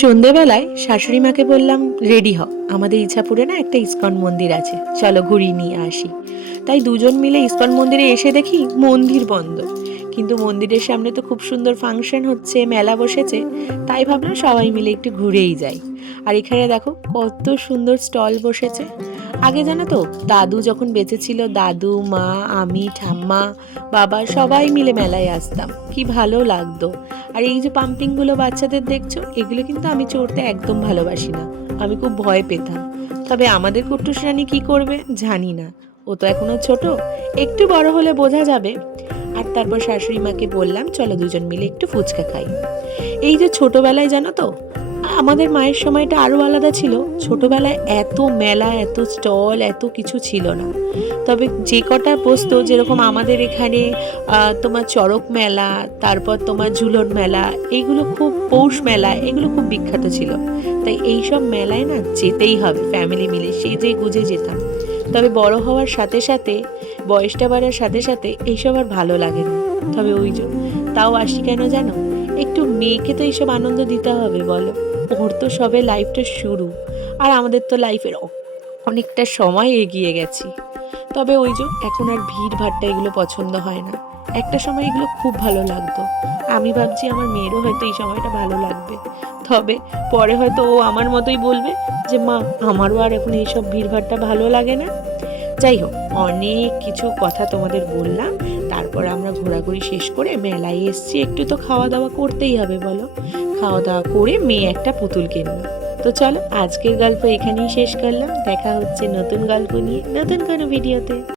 সন্ধেবেলায় শাশুড়ি মাকে বললাম রেডি হও, আমাদের ইছাপুরে না একটা ইসকন মন্দির আছে, চলো ঘুরিয়ে নিয়ে আসি। তাই দুজন মিলে ইসকন মন্দিরে এসে দেখি মন্দির বন্ধ, কিন্তু মন্দিরের সামনে তো খুব সুন্দর ফাংশন হচ্ছে, মেলা বসেছে। তাই ভাবলাম সবাই মিলে একটু ঘুরেই যাই। আর এখানে দেখো কত সুন্দর স্টল বসেছে। আগে জানো তো, দাদু যখন বেঁচে ছিল, দাদু, মা, আমি, ঠাম্মা, বাবা সবাই মিলে মেলায় আসতাম, কি ভালো লাগতো। আর এই যে পাম্পিংগুলো বাচ্চাদের দেখছো, এগুলো কিন্তু আমি চড়তে একদম ভালোবাসি না, আমি খুব ভয় পেতাম। তবে আমাদের কুট্টুস রানী কি করবে জানি না, ও তো এখনো ছোট, একটু বড় হলে বোঝা যাবে। আর তারপর শাশুড়ি মাকে বললাম চলো দুজন মিলে একটু ফুচকা খাই। এই যে ছোটবেলায় জানো তো, আমাদের মায়ের সময়টা আরও আলাদা ছিল। ছোটবেলায় এত মেলা, এত স্টল, এত কিছু ছিল না। তবে যে কটা বসতো, যেরকম আমাদের এখানে তোমার চড়ক মেলা, তারপর তোমার ঝুলন মেলা, এইগুলো খুব, পৌষ মেলা, এগুলো খুব বিখ্যাত ছিল। তাই এই সব মেলায় না যেতেই হবে, ফ্যামিলি মিলে সেজে গুজে যেতাম। তবে বড় হওয়ার সাথে সাথে, বয়সটা বাড়ার সাথে সাথে এইসব আর ভালো লাগে না। তবে ওই যে, তাও আসি কেন জানো, একটু মেয়েকে তো এইসব আনন্দ দিতে হবে বলো। ওর তো সবে লাইফটা শুরু, আর আমাদের তো লাইফের অনেকটা সময় এগিয়ে গেছি। তবে ওই যে এখন আর ভিড় ভাট্টা এগুলো পছন্দ হয় না। একটা সময় এগুলো খুব ভালো লাগতো। আমি ভাবছি আমার মেয়েরও হয়তো এই সময়টা ভালো লাগবে। তবে পরে হয়তো ও আমার মতোই বলবে যে মা, আমারও আর এখন এইসব ভিড় ভাট্টা ভালো লাগে না। যাই হোক, অনেক কিছু কথা তোমাদের বললাম। তারপর আমরা ঘোরাঘুরি শেষ করে মেলায় এসছি, একটু তো খাওয়া দাওয়া করতেই হবে বলো। খাওয়া দাওয়া করে মেয়ে একটা পুতুল কিনলো। তো চলো, আজকের গল্প এখানেই শেষ করলাম। দেখা হচ্ছে নতুন গল্প নিয়ে নতুন কোনো ভিডিওতে।